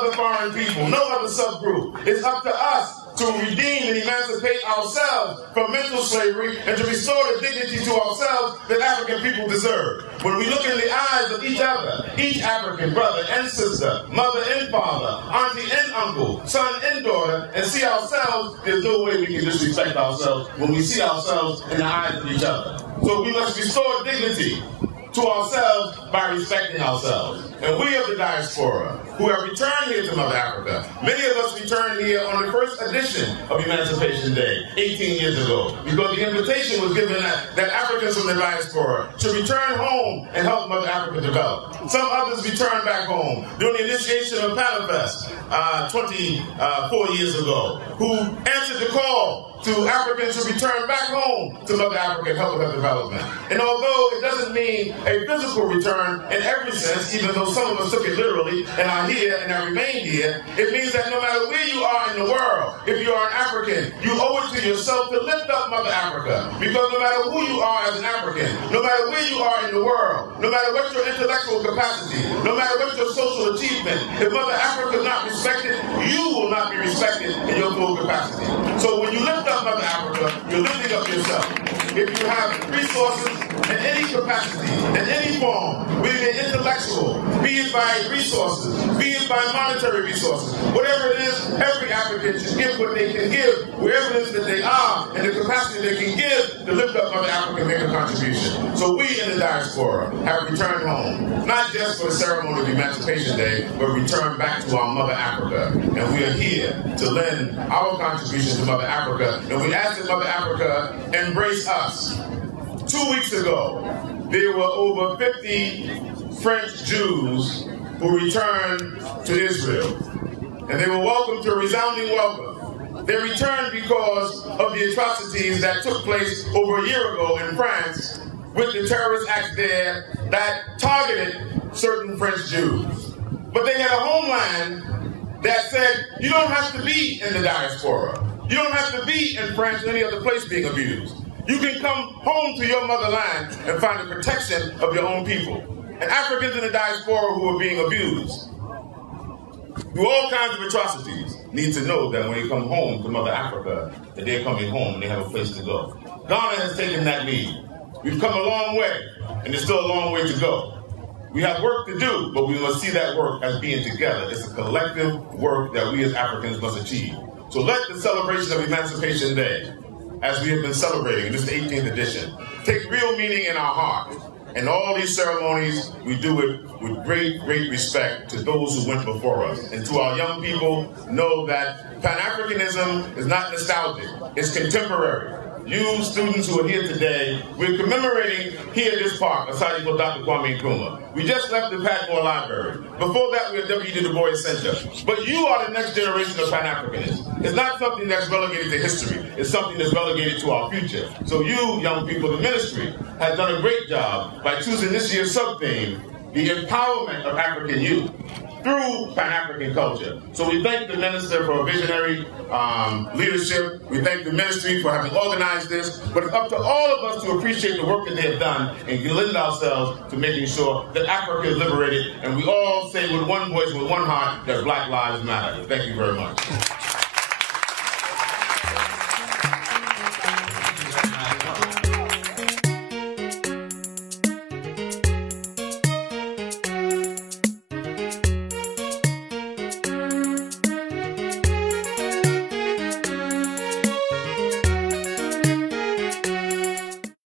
other foreign people, no other subgroup. It's up to us to redeem and emancipate ourselves from mental slavery and to restore the dignity to ourselves that African people deserve. When we look in the eyes of each other, each African brother and sister, mother and father, auntie and uncle, son and daughter, and see ourselves, there's no way we can disrespect ourselves when we see ourselves in the eyes of each other. So we must restore dignity to ourselves by respecting ourselves. And we of the diaspora, who have returned here to Mother Africa, many of us returned here on the first edition of Emancipation Day, 18 years ago, because the invitation was given that Africans from the diaspora should return home and help Mother Africa develop. Some others returned back home during the initiation of PANAFEST 24 years ago, who answered the call to Africans to return back home to Mother Africa and help with her development. And although it doesn't mean a physical return in every sense, even though some of us took it literally and are here and have remained here, it means that no matter where you are in the world, if you are an African, you owe it to yourself to lift up Mother Africa. Because no matter who you are as an African, no matter where you are in the world, no matter what your intellectual capacity, no matter what your social achievement, if Mother Africa is not respected, you will not be respected in your full capacity. So when you lift up Mother Africa, you're lifting up yourself. If you have resources in any capacity, in any form, be it intellectual, be it by resources, be it by monetary resources, whatever it is, every African should give what they can give, wherever it is that they are, and the capacity they can give to lift up Mother Africa and make a contribution. So we in the diaspora have returned home, not just for the ceremony of Emancipation Day, but returned back to our Mother Africa. And we are here to lend our contribution to Mother Africa, and we ask that Mother Africa embrace us. 2 weeks ago, there were over 50 French Jews who returned to Israel. And they were welcomed to a resounding welcome. They returned because of the atrocities that took place over a year ago in France with the terrorist acts there that targeted certain French Jews. But they had a homeland that said, you don't have to be in the diaspora. You don't have to be in France or any other place being abused. You can come home to your motherland and find the protection of your own people. And Africans in the diaspora who are being abused through all kinds of atrocities need to know that when they come home to Mother Africa, that they're coming home and they have a place to go. Ghana has taken that lead. We've come a long way, and there's still a long way to go. We have work to do, but we must see that work as being together. It's a collective work that we as Africans must achieve. So let the celebration of Emancipation Day, as we have been celebrating, this is the 18th edition, take real meaning in our heart. And all these ceremonies, we do it with great, great respect to those who went before us. And to our young people, know that Pan-Africanism is not nostalgic, it's contemporary. You students who are here today, we're commemorating here at this park, a site called Dr. Kwame Nkrumah. We just left the Patmore Library. Before that, we were at W.D. Du Bois Center. But you are the next generation of Pan-Africanists. It's not something that's relegated to history. It's something that's relegated to our future. So you, young people, the ministry has done a great job by choosing this year's sub-theme, the empowerment of African youth through Pan-African culture. So we thank the minister for visionary leadership. We thank the ministry for having organized this. But it's up to all of us to appreciate the work that they have done and lend ourselves to making sure that Africa is liberated and we all say with one voice, with one heart, that Black Lives Matter. Thank you very much.